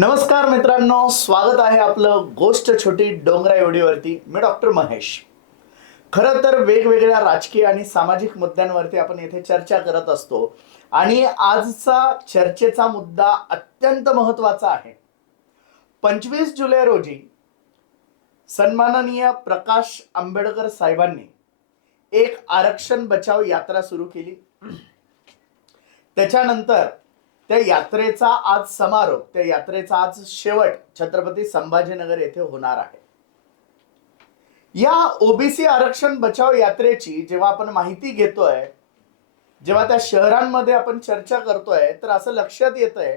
नमस्कार मित्रांनो स्वागत आहे आपलं गोष्ट छोटी डोंगरा एवढीवरती. मी डॉक्टर महेश. खरं तर वेगवेगळ्या राजकीय आणि सामाजिक मुद्द्यांवरती आपण येथे चर्चा करत असतो. आणि आजचा चर्चेचा मुद्दा अत्यंत महत्त्वाचा आहे. पंचवीस जुलै रोजी सन्माननीय प्रकाश आंबेडकर साहेबांनी एक आरक्षण बचाव यात्रा सुरू केली. त्याच्यानंतर त्या यात्रेचा आज समारोप त्या यात्रेचा आज शेवट छत्रपती संभाजीनगर येथे होणार आहे. या ओबीसी आरक्षण बचाव यात्रेची जेव्हा आपण माहिती घेतोय जेव्हा त्या शहरांमध्ये आपण चर्चा करतोय तर असं लक्षात येत आहे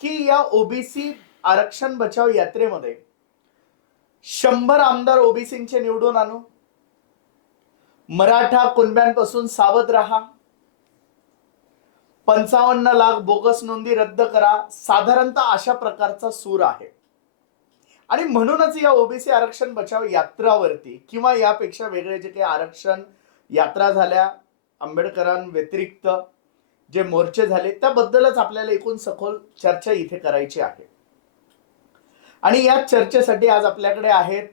की या ओबीसी आरक्षण बचाव यात्रेमध्ये शंभर आमदार ओबीसींचे निवडून आणू मराठा कुणब्यांपासून सावध राहा पंचावन्न लाख बोगस नोंदी रद्द करा. साधारणतः अशा प्रकारचा सूर आहे. आणि म्हणूनच या ओबीसी आरक्षण बचाव यात्रावरती किंवा यापेक्षा वेगळे जे काही आरक्षण यात्रा झाल्या आंबेडकरांव्यतिरिक्त जे मोर्चे झाले त्याबद्दलच आपल्याला एकूण सखोल चर्चा इथे करायची आहे. आणि या चर्चेसाठी आज आपल्याकडे आहेत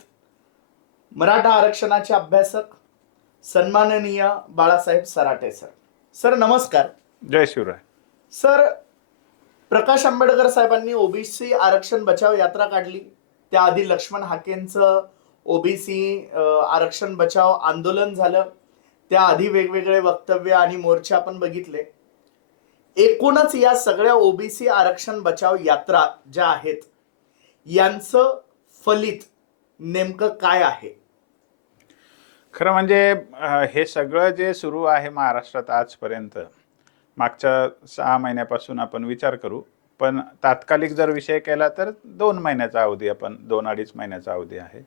मराठा आरक्षणाचे अभ्यासक सन्माननीय बाळासाहेब सराटे सर. सर नमस्कार. जय शिवराय. सर प्रकाश आंबेडकर साहेबांनी ओबीसी आरक्षण बचाव यात्रा काढली. त्याआधी लक्ष्मण हाकेंचं ओबीसी आरक्षण बचाव आंदोलन झालं. त्याआधी वेगवेगळे वक्तव्य आणि मोर्चे आपण बघितले. एकूणच या सगळ्या ओबीसी आरक्षण बचाव यात्रा ज्या आहेत यांचं फलित नेमकं काय आहे? खरं म्हणजे हे सगळं जे सुरू आहे महाराष्ट्रात आजपर्यंत मागच्या सहा महिन्यापासून आपण विचार करू पण तात्कालिक जर विषय केला तर दोन महिन्याचा अवधी आपण दोन अडीच महिन्याचा अवधी आहे.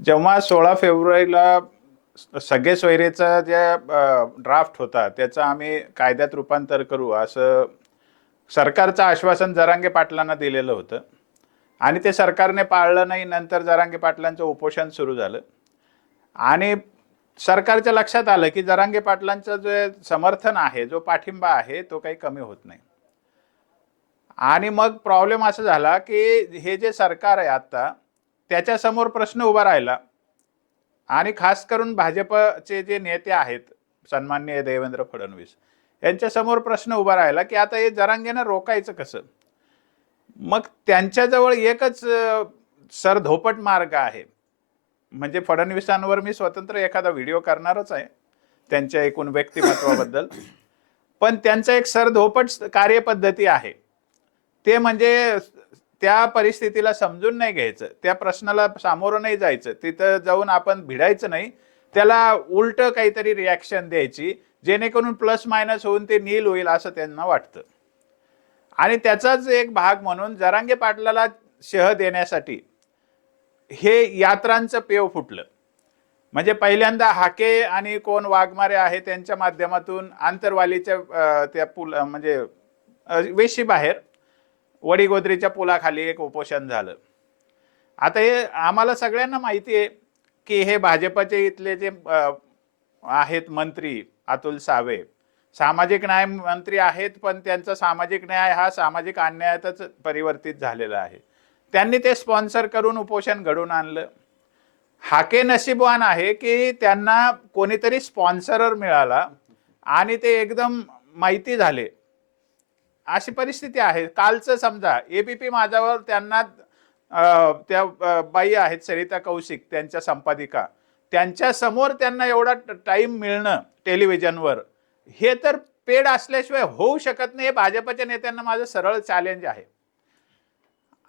जेव्हा सोळा फेब्रुवारीला सगळे सोयरेचा जे ड्राफ्ट होता त्याचं आम्ही कायद्यात रूपांतर करू असं सरकारचं आश्वासन जरांगे पाटलांना दिलेलं होतं. आणि ते सरकारने पाळलं नाही नंतर जरांगे पाटलांचं उपोषण सुरू झालं. आणि सरकारच्या लक्षात आलं की जरांगे पाटलांचं जे समर्थन आहे जो पाठिंबा आहे तो काही कमी होत नाही. आणि मग प्रॉब्लेम असा झाला की हे जे सरकार आहे आता त्याच्यासमोर प्रश्न उभा राहिला. आणि खास करून भाजपचे जे नेते आहेत सन्माननीय देवेंद्र फडणवीस यांच्यासमोर प्रश्न उभा राहिला की आता हे जरांगेनं रोकायचं कसं? मग त्यांच्याजवळ एकच सरधोपट मार्ग आहे. म्हणजे फडणवीसांवर मी स्वतंत्र एखादा व्हिडिओ करणारच आहे त्यांच्या एकूण व्यक्तिमत्वाबद्दल. पण त्यांचं एक सरधोपट कार्यपद्धती आहे. ते म्हणजे त्या परिस्थितीला समजून नाही घ्यायचं त्या प्रश्नाला सामोरं नाही जायचं तिथं जाऊन आपण भिडायचं नाही त्याला उलट काहीतरी रिॲक्शन द्यायची जेणेकरून प्लस मायनस होऊन ते नील होईल असं त्यांना वाटतं. आणि त्याचाच एक भाग म्हणून जरांगे पाटलाला शह देण्यासाठी हे यात्रांचं पेव फुटलं. म्हणजे पहिल्यांदा हाके आणि कोण वाघमारे आहे त्यांच्या माध्यमातून आंतरवालीच्या त्या पुल म्हणजे वेशी बाहेर वडीगोद्रीच्या पुलाखाली एक उपोषण झालं. आता हे आम्हाला सगळ्यांना माहिती आहे की हे भाजपचे इथले जे आहेत मंत्री अतुल सावे सामाजिक न्याय मंत्री आहेत पण त्यांचा सामाजिक न्याय हा सामाजिक अन्यायातच परिवर्तित झालेला आहे. त्यांनी ते स्पॉन्सर करून उपोषण घडून आणलं. हाके नशीबवान आहे की त्यांना कोणीतरी स्पॉन्सरर मिळाला आणि ते एकदम माहिती झाले. अशी परिस्थिती आहे. कालचं समजा एबीपी माझ्यावर त्यांना त्या बाई आहेत सरिता कौशिक त्यांच्या संपादिका. त्यांच्यासमोर त्यांना एवढा टाईम मिळणं टेलिव्हिजनवर हे तर पेड असल्याशिवाय होऊ शकत नाही. हे भाजपच्या नेत्यांना माझं सरळ चॅलेंज आहे.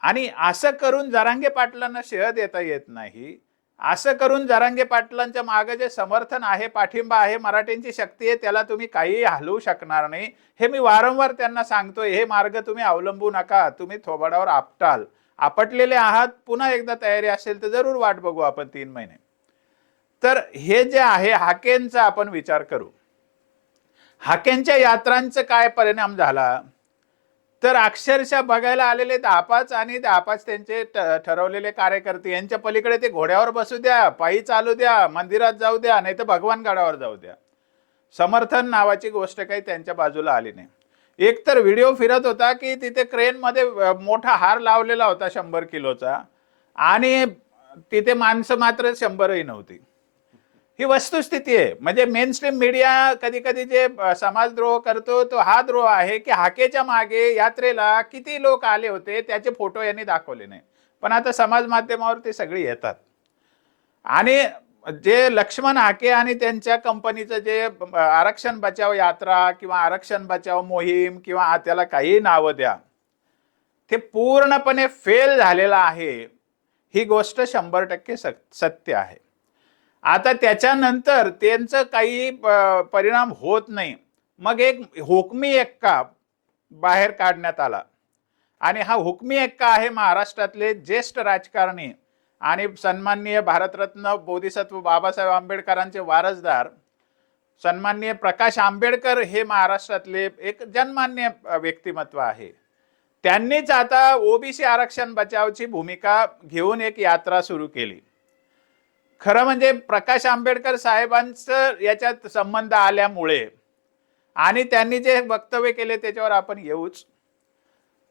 आणि असं करून जरांगे पाटलांना शेअर देता येत नाही. असं करून जरांगे पाटलांच्या मागे जे समर्थन आहे पाठिंबा आहे मराठ्यांची शक्ती आहे त्याला तुम्ही काहीही हलवू शकणार नाही. हे मी वारंवार त्यांना सांगतोय हे मार्ग तुम्ही अवलंबू नका तुम्ही थोबाडावर आपटाल. आपटलेले आहात पुन्हा एकदा तयारी असेल तर जरूर वाट बघू आपण तीन महिने. तर हे जे आहे हाकेंचा आपण विचार करू. हाकेंच्या यात्रांचं काय परिणाम झाला? तर अक्षरशः बघायला आलेले दहापाच आणि दहापाच त्यांचे ठरवलेले कार्यकर्ते यांच्या पलीकडे ते घोड्यावर बसू द्या पायी चालू द्या मंदिरात जाऊ द्या नाही तर भगवान गडावर जाऊ द्या. समर्थन नावाची गोष्ट काही त्यांच्या बाजूला आली नाही. एक तर व्हिडिओ फिरत होता की तिथे क्रेनमध्ये मोठा हार लावलेला होता शंभर किलोचा आणि तिथे माणसं मात्र शंभरही नव्हती. ही वस्तुस्थिती आहे. म्हणजे मेन स्ट्रीम मीडिया कधी कधी जे समाजद्रोह करतो तो हा द्रोह आहे की हाकेच्या मागे यात्रेला किती लोक आले होते त्याचे फोटो यांनी दाखवले नाही. पण आता समाज माध्यमावर ते सगळी येतात. आणि जे लक्ष्मण हाके आणि त्यांच्या कंपनीचं जे आरक्षण बचाव यात्रा किंवा आरक्षण बचाव मोहीम किंवा त्याला काही नावं द्या ते पूर्णपणे फेल झालेलं आहे. ही गोष्ट शंभर टक्के सत्य आहे. आता त्याच्यानंतर त्यांचं काही प- परिणाम होत नाही. मग एक हुकमी एक्का बाहेर काढण्यात आला. आणि हा हुकमी एक्का आहे महाराष्ट्रातले ज्येष्ठ राजकारणी आणि सन्माननीय भारतरत्न बोधिसत्व बाबासाहेब आंबेडकरांचे वारसदार. सन्माननीय प्रकाश आंबेडकर हे महाराष्ट्रातले एक जनमान्य व्यक्तिमत्व आहे. त्यांनीच आता ओबीसी आरक्षण बचावची भूमिका घेऊन एक यात्रा सुरू केली. खरं म्हणजे प्रकाश आंबेडकर साहेबांचं याच्यात संबंध आल्यामुळे आणि त्यांनी जे वक्तव्य केले त्याच्यावर आपण येऊच.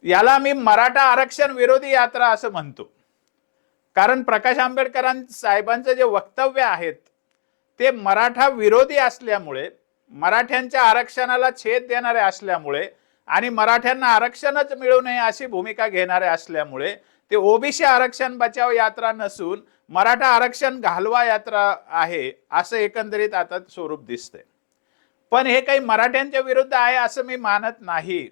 याला मी मराठा आरक्षण विरोधी यात्रा असं म्हणतो. कारण प्रकाश आंबेडकरां साहेबांचं जे वक्तव्य आहेत ते मराठा विरोधी असल्यामुळे मराठ्यांच्या आरक्षणाला छेद देणारे असल्यामुळे आणि मराठ्यांना आरक्षणच मिळू नये अशी भूमिका घेणारे असल्यामुळे ते ओबीसी आरक्षण बचाव यात्रा नसून मराठा आरक्षण घालवा यात्रा आहे असं एकंदरीत आता स्वरूप दिसतंय. पण हे काही मराठ्यांच्या विरुद्ध आहे असं मी मानत नाही.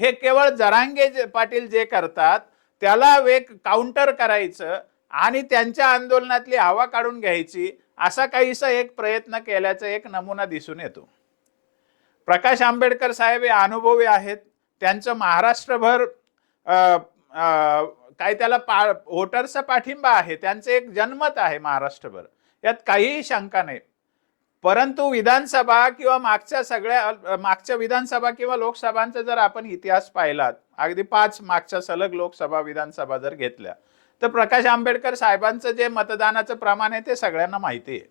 हे केवळ जरांगे जे- पाटील जे करतात त्याला वेग काउंटर करायचं आणि त्यांच्या आंदोलनातली हवा काढून घ्यायची असा काहीसा एक प्रयत्न केल्याचा एक नमुना दिसून येतो. प्रकाश आंबेडकर साहेब हे अनुभवी आहेत. त्यांचं महाराष्ट्रभर काय त्याला पा व्होटर्सचा पाठिंबा आहे त्यांचं एक जनमत आहे महाराष्ट्रभर. यात काहीही शंका नाही. परंतु विधानसभा किंवा मागच्या सगळ्या मागच्या विधानसभा किंवा लोकसभांचा जर आपण इतिहास पाहिलात अगदी पाच मागच्या सलग लोकसभा विधानसभा जर घेतल्या तर प्रकाश आंबेडकर साहेबांचं जे मतदानाचं प्रमाण आहे ते सगळ्यांना माहिती आहे.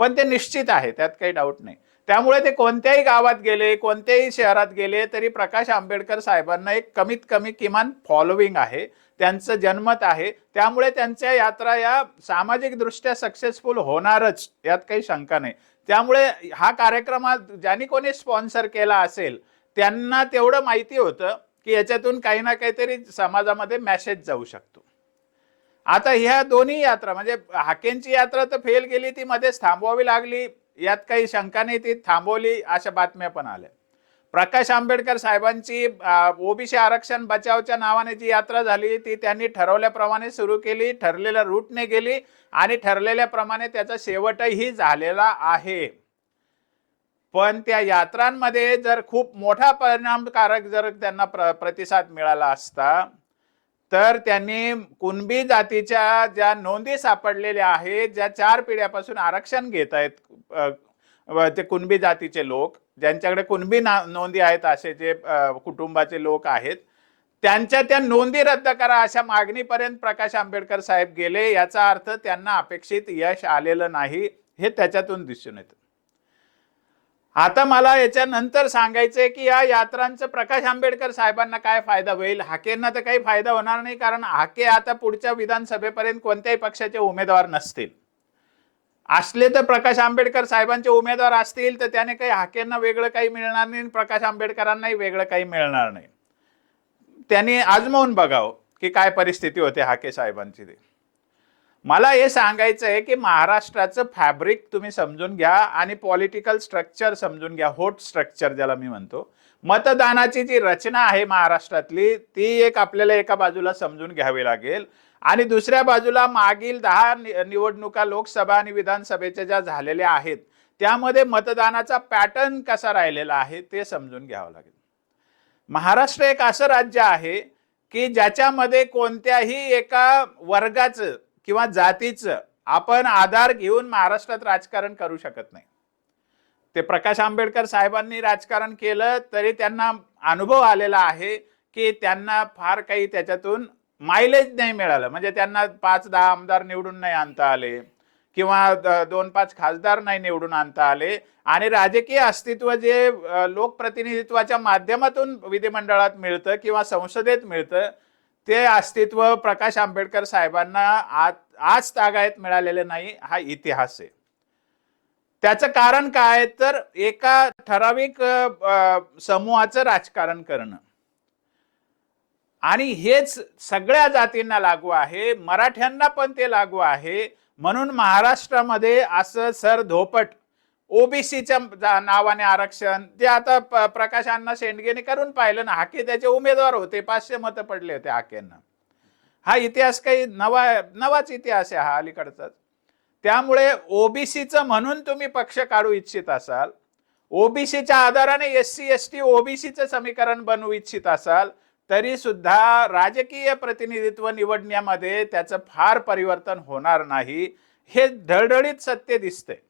पण ते निश्चित आहे त्यात काही डाऊट नाही. त्यामुळे ते कोणत्याही गावात गेले कोणत्याही शहरात गेले तरी प्रकाश आंबेडकर साहेबांना एक कमीत कमी किमान फॉलोविंग आहे. त्यांचं जन्मत आहे. त्यामुळे त्यांच्या यात्रा या सामाजिक दृष्ट्या सक्सेसफुल होणारच यात काही शंका नाही. त्यामुळे हा कार्यक्रम ज्यांनी कोणी स्पॉन्सर केला असेल त्यांना तेवढं माहिती होतं की याच्यातून काही ना काहीतरी समाजामध्ये मेसेज जाऊ शकतो. आता ह्या दोन्ही यात्रा म्हणजे हाकेंची यात्रा तर फेल गेली ती मध्येच थांबवावी लागली यात काही शंका नाही ती थांबवली अशा बातम्या पण आल्या. प्रकाश आंबेडकर साहेबांची ओबीसी आरक्षण बचावच्या नावाने जी यात्रा झाली ती त्यांनी ठरवल्याप्रमाणे सुरू केली ठरलेल्या रूटने गेली आणि ठरलेल्याप्रमाणे त्याचा शेवटही झालेला आहे. पण त्या यात्रांमध्ये जर खूप मोठा परिणामकारक जर त्यांना प्र प्रतिसाद मिळाला असता तर त्यांनी कुणबी जातीच्या ज्या नोंदी सापडलेल्या आहेत ज्या चार पिढ्यापासून आरक्षण घेत आहेत ते कुणबी जातीचे लोक ज्यांच्याकडे कुणबी ना नोंदी आहेत असे जे कुटुंबाचे लोक आहेत त्यांच्या त्या नोंदी रद्द करा अशा मागणीपर्यंत प्रकाश आंबेडकर साहेब गेले. याचा अर्थ त्यांना अपेक्षित यश आलेलं नाही हे त्याच्यातून दिसून येतं. आता मला याच्यानंतर सांगायचंय की या यात्रांचं प्रकाश आंबेडकर साहेबांना काय फायदा होईल? हाकेंना तर काही फायदा होणार नाही कारण हाके आता पुढच्या विधानसभेपर्यंत कोणत्याही पक्षाचे उमेदवार नसतील. असले तर प्रकाश आंबेडकर साहेबांचे उमेदवार असतील तर त्याने काही हाकेंना वेगळं काही मिळणार नाही आणि प्रकाश आंबेडकरांनाही वेगळं काही मिळणार नाही. त्यांनी आजमावून बघावं की काय परिस्थिती होते हाके साहेबांची ते. मला हे सांगायचं आहे की महाराष्ट्राचं फॅब्रिक तुम्ही समजून घ्या आणि पॉलिटिकल स्ट्रक्चर समजून घ्या होट स्ट्रक्चर ज्याला मी म्हणतो. मतदानाची जी रचना आहे महाराष्ट्रातली ती एक आपल्याला एका बाजूला समजून घ्यावी लागेल. आणि दुसऱ्या बाजूला मागील दहा निवडणुका लोकसभा आणि विधानसभेच्या ज्या झालेल्या आहेत त्यामध्ये मतदानाचा पॅटर्न कसा राहिलेला आहे ते समजून घ्यावं लागेल. महाराष्ट्र एक असं राज्य आहे की ज्याच्यामध्ये कोणत्याही एका वर्गाचं किंवा जातीचं आपण आधार घेऊन महाराष्ट्रात राजकारण करू शकत नाही. ते प्रकाश आंबेडकर साहेबांनी राजकारण केलं तरी त्यांना अनुभव आलेला आहे की त्यांना फार काही त्याच्यातून मायलेज नाही मिळालं. म्हणजे त्यांना पाच दहा आमदार निवडून नाही आणता आले किंवा दोन पाच खासदार नाही निवडून आणता आले. आणि राजकीय अस्तित्व जे लोकप्रतिनिधित्वाच्या माध्यमातून विधिमंडळात मिळतं किंवा संसदेत मिळतं ते अस्तित्व प्रकाश आंबेडकर साहेबांना आज आज तागायत मिळालेले नाही हा इतिहास आहे. त्याचं कारण काय? तर एका ठराविक समूहाचं राजकारण करणं. आणि हेच सगळ्या जातींना लागू आहे मराठ्यांना पण ते लागू आहे. म्हणून महाराष्ट्रामध्ये असं सर धोपट ओबीसीच्या नावाने आरक्षण ते आता प्रकाशांना प्रकाश अण्णा शेंडगेने करून पाहिलं ना हाके त्याचे उमेदवार होते पाचशे मतं पडले होते हाकेंना. हा इतिहास काही नवा नवाच इतिहास आहे हा अलीकडचाच. त्यामुळे ओबीसीचं म्हणून तुम्ही पक्ष काढू इच्छित असाल ओबीसीच्या आधाराने एस सी एस टी ओबीसीचं समीकरण बनवू इच्छित असाल तरी सुद्धा राजकीय प्रतिनिधित्व निवडण्यामध्ये त्याचं फार परिवर्तन होणार नाही हे ढळढळीत सत्य दिसते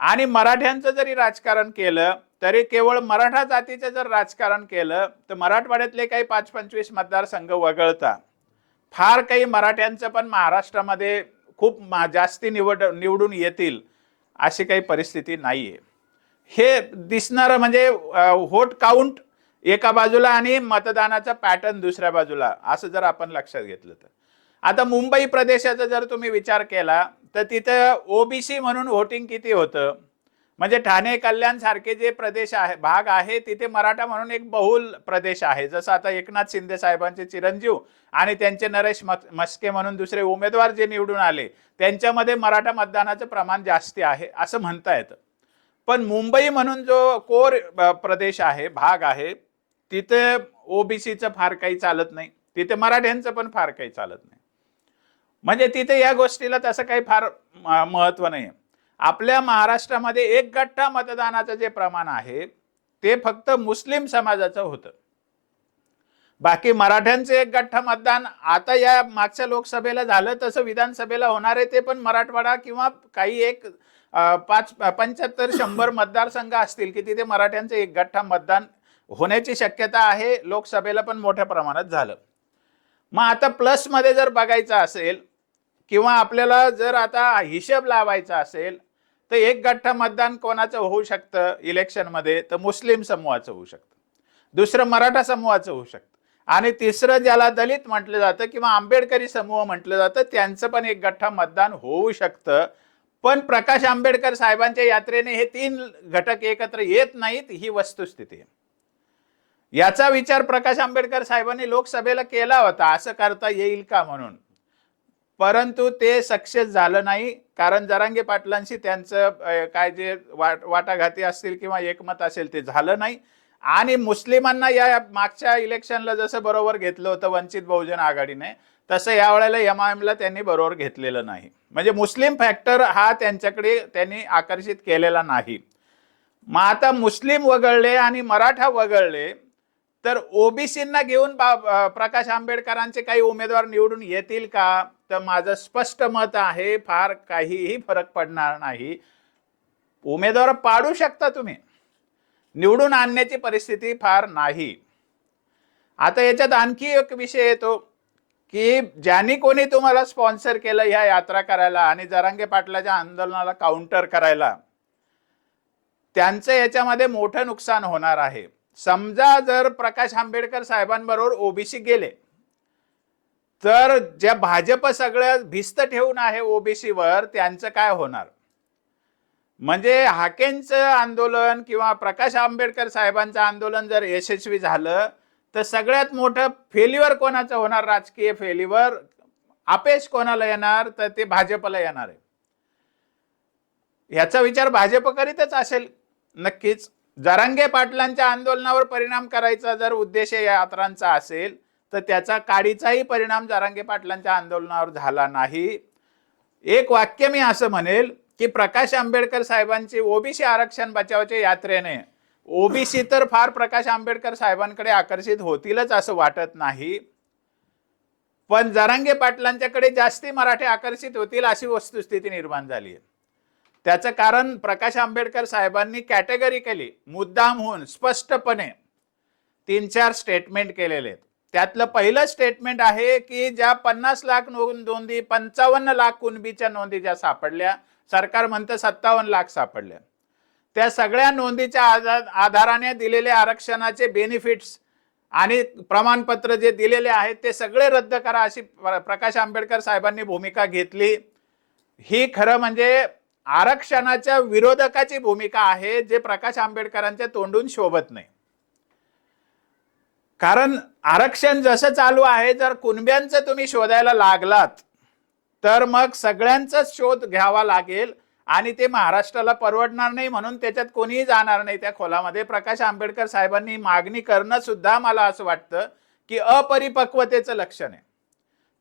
आणि मराठ्यांचं जरी राजकारण केलं तरी केवळ मराठा जातीचं जर राजकारण केलं तर मराठवाड्यातले काही पाच पंचवीस मतदारसंघ वगळता फार काही मराठ्यांचं पण महाराष्ट्रामध्ये खूप मा- जास्ती निवड निवडून येतील अशी काही परिस्थिती नाही आहे हे दिसणारं म्हणजे व्होट काउंट एका बाजूला आणि मतदानाचा पॅटर्न दुसऱ्या बाजूला असं जर आपण लक्षात घेतलं तर. आता मुंबई प्रदेशाचा जर तुम्ही विचार केला तर तिथं ओबीसी म्हणून व्होटिंग किती होतं? म्हणजे ठाणे कल्याण सारखे जे प्रदेश आहे भाग आहे तिथे मराठा म्हणून एक बहुल प्रदेश आहे. जसं आता एकनाथ शिंदे साहेबांचे चिरंजीव आणि त्यांचे नरेश मस्के म्हणून दुसरे उमेदवार जे निवडून आले त्यांच्यामध्ये मराठा मतदानाचं प्रमाण जास्ती आहे असं म्हणता येतं. पण मुंबई म्हणून जो कोर प्रदेश आहे भाग आहे तिथे ओबीसीचं फार काही चालत नाही. तिथे मराठ्यांचं पण फार काही चालत नाही. म्हणजे तिथे या गोष्टीला तसं काही फार महत्त्व नाही आपल्या महाराष्ट्रामध्ये एक गठ्ठा मतदानाचं जे प्रमाण आहे ते फक्त मुस्लिम समाजाचं होतं. बाकी मराठ्यांचं एक गठ्ठा मतदान आता या मागच्या लोकसभेला झालं तसं विधानसभेला होणार आहे ते पण मराठवाडा किंवा काही एक पाच पंच्याहत्तर शंभर मतदारसंघ असतील की तिथे मराठ्यांचं एक गठ्ठा मतदान होण्याची शक्यता आहे लोकसभेला पण मोठ्या प्रमाणात झालं. मग आता प्लसमध्ये जर बघायचं असेल किंवा आपल्याला जर आता हिशेब लावायचा असेल तर एक गठ्ठा मतदान कोणाचं होऊ शकतं इलेक्शनमध्ये तर मुस्लिम समूहाचं होऊ शकतं. दुसरं मराठा समूहाचं होऊ शकतं. आणि तिसरं ज्याला दलित म्हटलं जातं किंवा आंबेडकरी समूह म्हटलं जातं त्यांचं पण एक गठ्ठा मतदान होऊ शकतं. पण प्रकाश आंबेडकर साहेबांच्या यात्रेने हे तीन घटक एकत्र येत नाहीत ही वस्तुस्थिती आहे. याचा विचार प्रकाश आंबेडकर साहेबांनी लोकसभेला केला होता. असं करता येईल का म्हणून? परंतु ते सक्सेस झालं नाही. कारण जरांगे पाटलांशी त्यांचं काय जे वाट वाटाघाती असतील किंवा एकमत असेल ते झालं नाही. आणि मुस्लिमांना या मागच्या इलेक्शनला जसं बरोबर घेतलं होतं वंचित बहुजन आघाडीने तसं यावेळेला एम आय एमला त्यांनी बरोबर घेतलेलं नाही. म्हणजे मुस्लिम फॅक्टर हा त्यांच्याकडे त्यांनी आकर्षित केलेला नाही. मग आता मुस्लिम वगळले आणि मराठा वगळले तर ओबीसींना घेऊन बा- प्रकाश आंबेडकरांचे काही उमेदवार निवडून येतील का? तर माझं स्पष्ट मत आहे फार काहीही फरक पडणार नाही. उमेदवार पाडू शकता तुम्ही. निवडून आणण्याची परिस्थिती फार नाही. आता याच्यात आणखी एक विषय येतो की ज्यांनी कोणी तुम्हाला स्पॉन्सर केलं ह्या यात्रा करायला आणि जरांगे पाटलाच्या आंदोलनाला काउंटर करायला त्यांचं याच्यामध्ये मोठं नुकसान होणार आहे. समजा जर प्रकाश आंबेडकर साहेबांबरोबर ओबीसी गेले तर ज्या भाजप सगळं भिस्त ठेवून आहे ओबीसीवर त्यांचं काय होणार? म्हणजे हाकेंचं आंदोलन किंवा प्रकाश आंबेडकर साहेबांचं आंदोलन जर यशस्वी झालं तर सगळ्यात मोठं फेल्युअर कोणाचं होणार? राजकीय फेल्युअर अपेश कोणाला येणार? तर ते भाजपला येणार आहे. ह्याचा विचार भाजप करीतच असेल नक्कीच. जरांगे पाटलांच्या आंदोलनावर परिणाम करायचा जर उद्देश या यात्रांचा असेल तर त्याचा काडीचाही परिणाम जरांगे पाटलांच्या आंदोलनावर झाला नाही. एक वाक्य मी असं म्हणेल की प्रकाश आंबेडकर साहेबांची ओबीसी आरक्षण बचावच्या यात्रेने ओबीसी तर फार प्रकाश आंबेडकर साहेबांकडे आकर्षित होतीलच असं वाटत नाही. पण जरांगे पाटलांच्याकडे जास्ती मराठी आकर्षित होतील अशी वस्तुस्थिती निर्माण झाली आहे. त्याचं कारण प्रकाश आंबेडकर साहेबांनी कॅटेगरिकली मुद्दाम होऊन स्पष्टपणे तीन चार स्टेटमेंट केलेले आहेत. त्यातलं पहिलं स्टेटमेंट आहे की ज्या पन्नास लाख नोंदी पंचावन्न लाख कुणबीच्या नोंदी ज्या सापडल्या सरकार म्हणतं सत्तावन्न लाख सापडल्या. त्या सगळ्या नोंदीच्या आधार आधाराने दिलेले आरक्षणाचे बेनिफिट्स आणि प्रमाणपत्र जे दिलेले आहेत ते सगळे रद्द करा अशी प्रकाश आंबेडकर साहेबांनी भूमिका घेतली. ही खरं म्हणजे आरक्षणाच्या विरोधकाची भूमिका आहे जे प्रकाश आंबेडकरांच्या तोंडून शोभत नाही. कारण आरक्षण जसं चालू आहे जर कुणब्यांचं तुम्ही शोधायला लागलात तर मग सगळ्यांचाच शोध घ्यावा लागेल आणि ते महाराष्ट्राला परवडणार नाही म्हणून त्याच्यात कोणीही जाणार नाही. त्या खोलामध्ये प्रकाश आंबेडकर साहेबांनी मागणी करणं सुद्धा मला असं वाटतं की अपरिपक्वतेचं लक्षण आहे.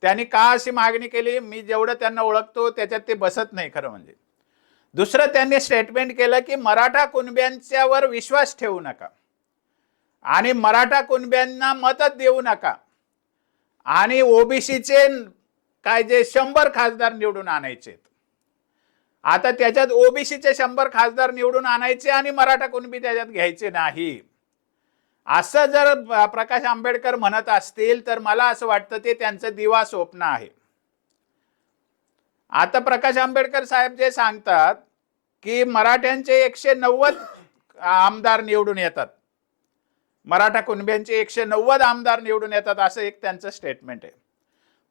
त्यांनी का अशी मागणी केली? मी जेवढं त्यांना ओळखतो त्याच्यात ते बसत नाही खरं म्हणजे. दुसरं त्यांनी स्टेटमेंट केलं की मराठा कुणब्यांच्यावर विश्वास ठेवू नका. आणि मराठा कुणब्यांना मतच देऊ नका. आणि ओबीसीचे काय जे शंभर खासदार निवडून आणायचे. आता त्याच्यात ओबीसीचे शंभर खासदार निवडून आणायचे आणि मराठा कुणबी त्याच्यात घ्यायचे नाही. असं जर प्रकाश आंबेडकर म्हणत असतील तर मला असं वाटतं ते त्यांचं दिवा स्वप्न आहे. आता प्रकाश आंबेडकर साहेब जे सांगतात की मराठ्यांचे एकशे नव्वद आमदार निवडून येतात. मराठा कुणब्यांचे एकशे नव्वद आमदार निवडून येतात असं एक त्यांचं स्टेटमेंट आहे.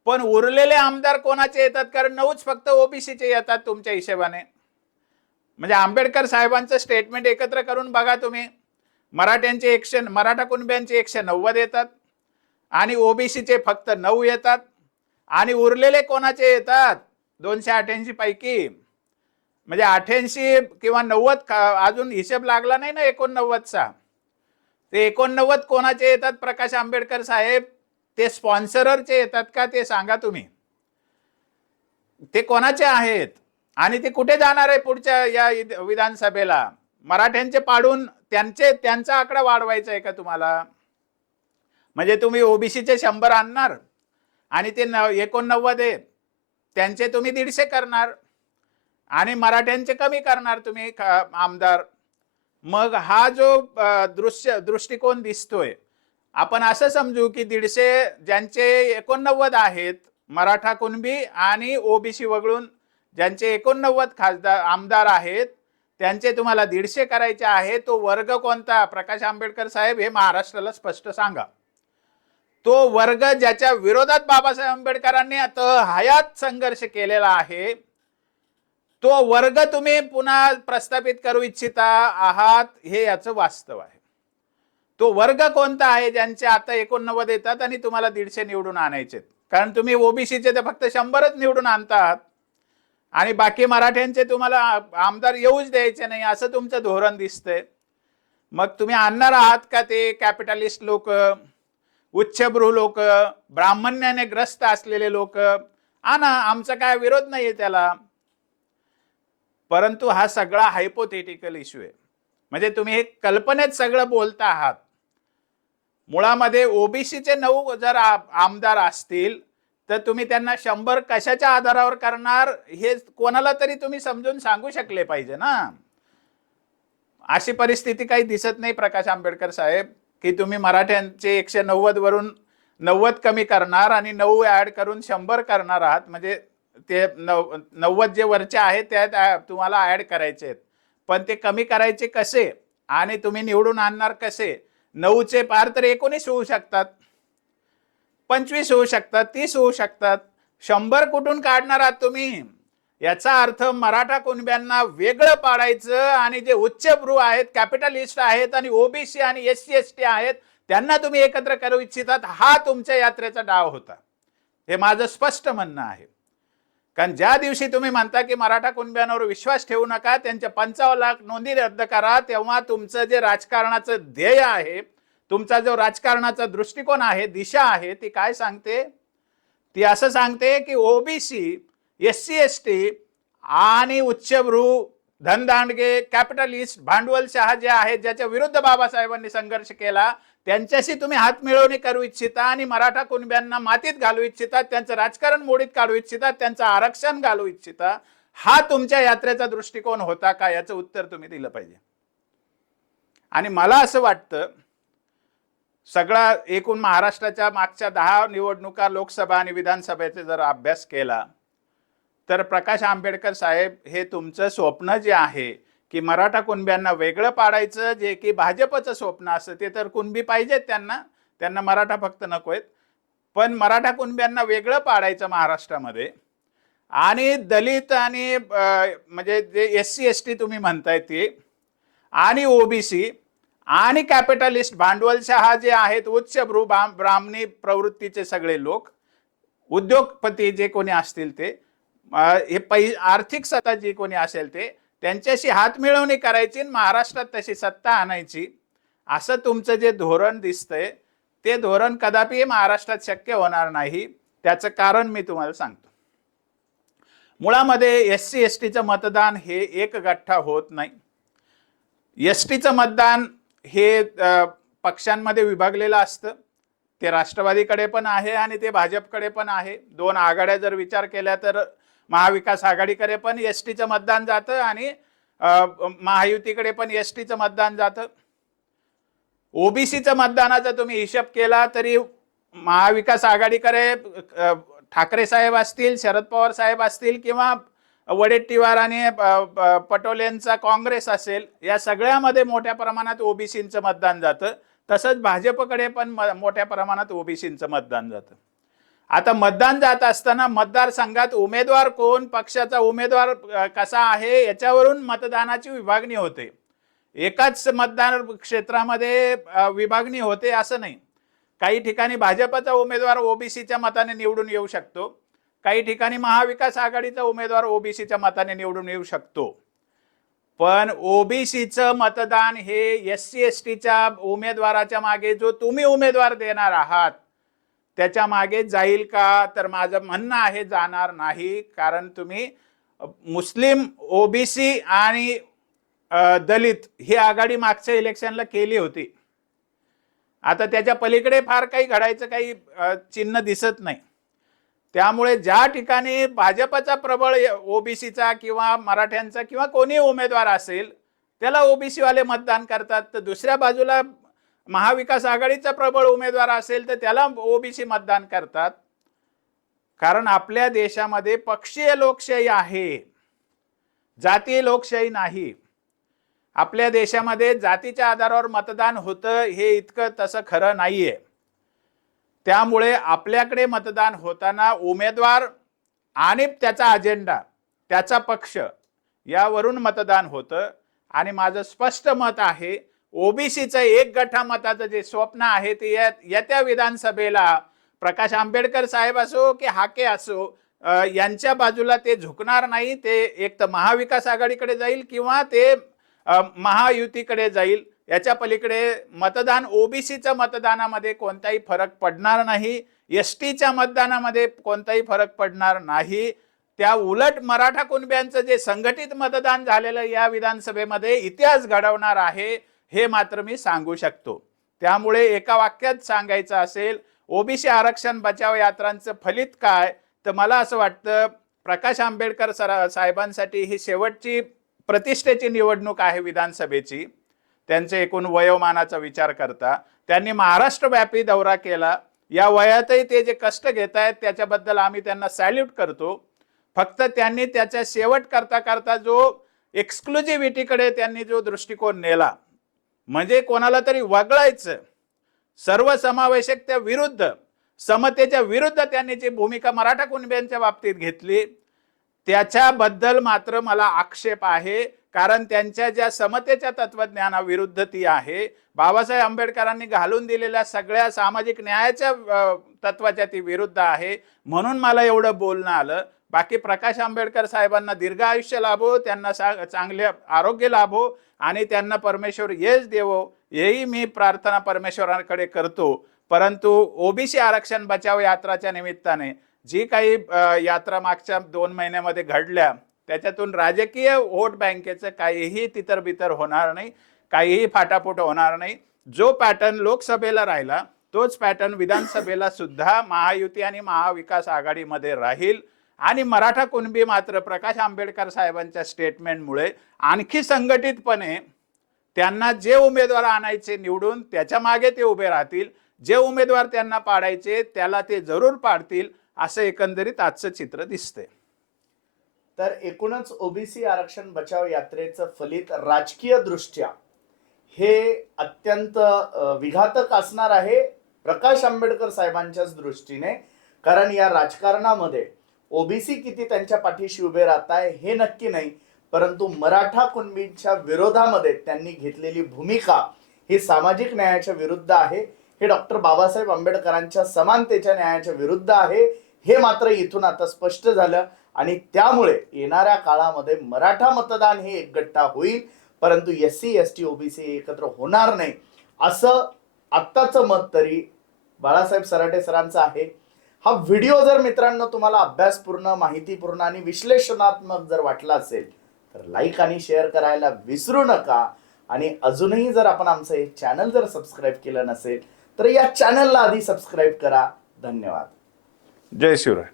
पण उरलेले आमदार कोणाचे येतात? कारण नऊच फक्त ओबीसीचे येतात तुमच्या हिशेबाने. म्हणजे आंबेडकर साहेबांचं स्टेटमेंट एकत्र करून बघा तुम्ही. मराठ्यांचे एकशे मराठा कुणब्यांचे एकशे नव्वद येतात. आणि ओबीसीचे फक्त नऊ येतात. आणि उरलेले कोणाचे येतात? दोनशे अठ्याऐंशी पैकी. म्हणजे अठ्याऐंशी किंवा नव्वद अजून हिशेब लागला नाही ना एकोणनव्वदचा. ते एकोणनव्वद कोणाचे येतात? प्रकाश आंबेडकर साहेब. ते स्पॉन्सररचे येतात का ते सांगा तुम्ही. ते कोणाचे आहेत? आणि ते कुठे जाणार आहे पुढच्या या विधानसभेला? मराठ्यांचे पाडून त्यांचे त्यांचा आकडा वाढवायचा आहे का तुम्हाला? म्हणजे तुम्ही ओबीसीचे शंभर आणणार आणि ते न एकोणनव्वद आहे. त्यांचे तुम्ही दीडशे करणार आणि मराठ्यांचे कमी करणार तुम्ही आमदार. मग हा जो दृश्य दृष्टिकोन दिसतोय आपण असं समजू की दीडशे ज्यांचे एकोणनव्वद आहेत मराठा कुणबी आणि ओबीसी वगळून ज्यांचे एकोणनव्वद खासदार आमदार आहेत त्यांचे तुम्हाला दीडशे करायचे आहे तो वर्ग कोणता? प्रकाश आंबेडकर साहेब हे महाराष्ट्राला स्पष्ट सांगा. तो वर्ग ज्याच्या विरोधात बाबासाहेब आंबेडकरांनी आता हयात संघर्ष केलेला आहे तो वर्ग तुम्ही पुन्हा प्रस्थापित करू इच्छिता आहात हे याचं वास्तव आहे. तो वर्ग कोणता आहे ज्यांचे आता एकोणनव्वद येतात आणि तुम्हाला दीडशे निवडून आणायचे कारण तुम्ही ओबीसीचे तर फक्त शंभरच निवडून आणतात. आणि बाकी मराठ्यांचे तुम्हाला आमदार येऊच द्यायचे नाही असं तुमचं धोरण दिसतंय. मग तुम्ही आणणार आहात का ते कॅपिटलिस्ट लोक? उच्चभ्रू लोक ब्राह्मण्याने ग्रस्त असलेले लोक. आणा आमचा काय विरोध नाहीये त्याला. परंतु हा सगळा हायपोथेटिकल इश्यू आहे. म्हणजे तुम्ही हे कल्पनेत सगळं बोलता आहात. मुळामध्ये ओबीसीचे नऊ जर आमदार असतील तर तुम्ही त्यांना शंभर कशाच्या आधारावर करणार हे कोणाला तरी तुम्ही समजून सांगू शकले पाहिजे ना. अशी परिस्थिती काही दिसत नाही प्रकाश आंबेडकर साहेब. की तुम्ही मराठ्यांचे एकशे नव्वद वरून नव्वद कमी करणार आणि नऊ ॲड करून शंभर करणार आहात. म्हणजे ते नव नव्वद जे वरचे आहेत त्यात तुम्हाला ॲड करायचे आहेत. पण ते कमी करायचे कसे? आणि तुम्ही निवडून आणणार कसे? नऊचे पार तर एकोणीस होऊ शकतात. पंचवीस होऊ शकतात. तीस होऊ शकतात. शंभर कुठून काढणार आहात तुम्ही? याचा अर्थ मराठा कुणब्यांना वेगळं पाडायचं आणि जे उच्चभ्रू आहेत कॅपिटलिस्ट आहेत आणि ओबीसी आणि एस सी एस टी आहेत त्यांना तुम्ही एकत्र करू इच्छितात हा तुमच्या यात्रेचा डाव होता. हे माझं स्पष्ट म्हणणं आहे. कारण ज्या दिवशी तुम्ही म्हणता की मराठा कुणब्यांवर विश्वास ठेवू नका त्यांच्या पंचावन्न लाख नोंदी रद्द करा तेव्हा तुमचं जे राजकारणाचं ध्येय आहे तुमचा जो राजकारणाचा दृष्टिकोन आहे दिशा आहे ती काय सांगते? ती असं सांगते की OBC S C S T आणि उच्चभ्रू धनदांडगे कॅपिटलिस्ट भांडवल शहा जे आहेत ज्याच्या विरुद्ध बाबासाहेबांनी संघर्ष केला त्यांच्याशी तुम्ही हात मिळवणी करू इच्छिता आणि मराठा कुणब्यांना मातीत घालू इच्छिता त्यांचं राजकारण मोडीत काढू इच्छिता त्यांचं आरक्षण घालू इच्छिता हा तुमच्या यात्रेचा दृष्टिकोन होता का? याचं उत्तर तुम्ही दिलं पाहिजे. आणि मला असं वाटतं सगळा एकूण महाराष्ट्राच्या मागच्या दहा निवडणुका लोकसभा आणि विधानसभेचा जर अभ्यास केला तर प्रकाश आंबेडकर साहेब हे तुमचं स्वप्न जे आहे की मराठा कुणब्यांना वेगळं पाडायचं जे की भाजपचं स्वप्न असतं ते तर कुणबी पाहिजेत त्यांना. त्यांना मराठा फक्त नको आहेत. पण मराठा कुणब्यांना वेगळं पाडायचं महाराष्ट्रामध्ये. आणि दलित आणि म्हणजे जे एस सी एस टी तुम्ही म्हणताय ते आणि ओबीसी आणि कॅपिटलिस्ट भांडवलशहा जे आहेत उच्च भ्रू ब्राह्मणी प्रवृत्तीचे सगळे लोक उद्योगपती जे कोणी असतील ते हे पै आर्थिक सत्ता जी कोणी असेल ते त्यांच्याशी हात मिळवणी करायची आणि महाराष्ट्रात तशी सत्ता आणायची. असं तुमचं जे धोरण दिसतंय ते धोरण कदापि महाराष्ट्रात शक्य होणार नाही. त्याचं कारण मी तुम्हाला सांगतो. मुळामध्ये एस सी एस टीचं मतदान हे एक गठ्ठा होत नाही. एस टीचं मतदान हे पक्षांमध्ये विभागलेलं असतं. ते राष्ट्रवादीकडे पण आहे आणि ते भाजपकडे पण आहे. दोन आघाड्या जर विचार केल्या तर महाविकास आघाडीकडे पण एस टीचं मतदान जातं आणि महायुतीकडे पण एस टीचं मतदान जातं. ओबीसीचं मतदानाचा तुम्ही हिशेब केला तरी महाविकास आघाडीकडे ठाकरे साहेब असतील शरद पवार साहेब असतील किंवा वडेट्टीवार आणि पटोलेंचा काँग्रेस असेल या सगळ्यामध्ये मोठ्या प्रमाणात ओबीसींचं मतदान जातं. तसंच भाजपकडे पण मोठ्या प्रमाणात ओबीसींचं मतदान जातं. आता मतदान जात असताना मतदारसंघात उमेदवार कोण पक्षाचा उमेदवार कसा आहे याच्यावरून मतदानाची विभागणी होते. एकाच मतदान क्षेत्रामध्ये विभागणी होते असं नाही. काही ठिकाणी भाजपचा उमेदवार ओबीसीच्या मताने निवडून येऊ शकतो. काही ठिकाणी महाविकास आघाडीचा उमेदवार ओबीसीच्या मताने निवडून येऊ शकतो. पण ओबीसीचं मतदान हे एस सी एस टीच्या उमेदवाराच्या मागे जो तुम्ही उमेदवार देणार आहात त्याच्यामागे जाईल का? तर माझं म्हणणं आहे जाणार नाही. कारण तुम्ही मुस्लिम ओबीसी आणि दलित ही आघाडी मागच्या इलेक्शनला केली होती. आता त्याच्या पलीकडे फार काही घडायचं काही चिन्ह दिसत नाही. त्यामुळे ज्या ठिकाणी भाजपचा प्रबळ ओबीसीचा किंवा मराठ्यांचा किंवा कोणी उमेदवार असेल त्याला ओबीसीवाले मतदान करतात. तर दुसऱ्या बाजूला महाविकास आघाडीचा प्रबळ उमेदवार असेल तर त्याला ओबीसी मतदान करतात. कारण आपल्या देशामध्ये पक्षीय लोकशाही आहे. जातीय लोकशाही नाही. आपल्या देशामध्ये जातीच्या आधारावर मतदान होतं हे इतकं तसं खरं नाहीये. त्यामुळे आपल्याकडे मतदान होताना उमेदवार आणि त्याचा अजेंडा त्याचा पक्ष यावरून मतदान होतं. आणि माझं स्पष्ट मत आहे ओबीसीचं एक गठा मताचं जे स्वप्न आहे ते येत्या विधानसभेला प्रकाश आंबेडकर साहेब असो की हाके असो यांच्या बाजूला ते झुकणार नाही ते एक तर महाविकास आघाडीकडे जाईल किंवा ते महायुतीकडे जाईल. याच्या पलीकडे मतदान ओबीसीच्या मतदानामध्ये कोणताही फरक पडणार नाही. एस टीच्या मतदानामध्ये कोणताही फरक पडणार नाही. त्या उलट मराठा कुणब्यांचं जे संघटित मतदान झालेलं या विधानसभेमध्ये इतिहास घडवणार आहे. हे मात्र मी सांगू शकतो. त्यामुळे एका वाक्यात सांगायचं असेल ओबीसी आरक्षण बचाव यात्रांचं फलित काय? तर मला असं वाटतं प्रकाश आंबेडकर सरा साहेबांसाठी ही शेवटची प्रतिष्ठेची निवडणूक आहे विधानसभेची. त्यांचे एकूण वयोमानाचा विचार करता. त्यांनी महाराष्ट्रव्यापी दौरा केला. या वयातही ते जे कष्ट घेत आहेत त्याच्याबद्दल आम्ही त्यांना सॅल्यूट करतो. फक्त त्यांनी त्याच्या शेवट करता करता जो एक्सक्लुझिव्हिटीकडे त्यांनी जो दृष्टिकोन नेला म्हणजे कोणाला तरी वगळायचं. सर्वसमावेशकत्या विरुद्ध समतेच्या विरुद्ध त्यांनी जी भूमिका मराठा कुणब्यांच्या बाबतीत घेतली त्याच्याबद्दल मात्र मला आक्षेप आहे. कारण त्यांच्या ज्या समतेच्या तत्वज्ञानाविरुद्ध ती आहे बाबासाहेब आंबेडकरांनी घालून दिलेल्या सगळ्या सामाजिक न्यायाच्या तत्वाच्या ती विरुद्ध आहे. म्हणून मला एवढं बोलणं आलं. बाकी प्रकाश आंबेडकर साहेबांना दीर्घ आयुष्य लाभो त्यांना सा चांगले आरोग्य लाभो आणि त्यांना परमेश्वर यश देवो हेही मी प्रार्थना परमेश्वराकडे करतो. परंतु ओबीसी आरक्षण बचाव यात्राच्या निमित्ताने जी काही यात्रा मागच्या दोन महिन्यामध्ये घडल्या त्याच्यातून राजकीय वोट बँकेचं काहीही तितरबितर होणार नाही काहीही फाटाफूट होणार नाही. जो पॅटर्न लोकसभेला राहिला तोच पॅटर्न विधानसभेला सुद्धा महायुती आणि महाविकास आघाडीमध्ये राहील. आणि मराठा कुणबी मात्र प्रकाश आंबेडकर साहेबांच्या स्टेटमेंटमुळे आणखी संघटितपणे त्यांना जे उमेदवार आणायचे निवडून त्याच्यामागे ते उभे राहतील जे उमेदवार त्यांना पाडायचे त्याला ते जरूर पाडतील असं एकंदरीत आजचं चित्र दिसतंय. तर एकूणच ओबीसी आरक्षण बचाव यात्रेचं फलित राजकीय दृष्ट्या हे अत्यंत विघातक असणार आहे प्रकाश आंबेडकर साहेबांच्याच दृष्टीने कारण या राजकारणामध्ये ओबीसी किती त्यांच्या पाठीशी उभे राहत आहे हे नक्की नाही परंतु मराठा कुणबींच्या विरोधामध्ये त्यांनी घेतलेली भूमिका ही सामाजिक न्यायाच्या विरुद्ध आहे हे डॉक्टर बाबासाहेब आंबेडकरांच्या समानतेच्या न्यायाच्या विरुद्ध आहे हे मात्र इथून आता स्पष्ट झालं आणि त्यामुळे येणाऱ्या काळामध्ये मराठा मतदान हे एकगट्टा होईल परंतु S C S T OBC एकत्र होणार नाही. असं आत्ताचं मत तरी बाळासाहेब सराटे सरांचं आहे. हा व्हिडिओ जर मित्रांनो तुम्हाला अभ्यासपूर्ण माहितीपूर्ण आणि विश्लेषणात्मक जर वाटला असेल तर लाईक आणि शेअर करायला विसरू नका. आणि अजूनही जर आपण आमचं हे चॅनल जर सबस्क्राईब केलं नसेल तर या चॅनलला आधी सबस्क्राईब करा. धन्यवाद. जय शिवराय.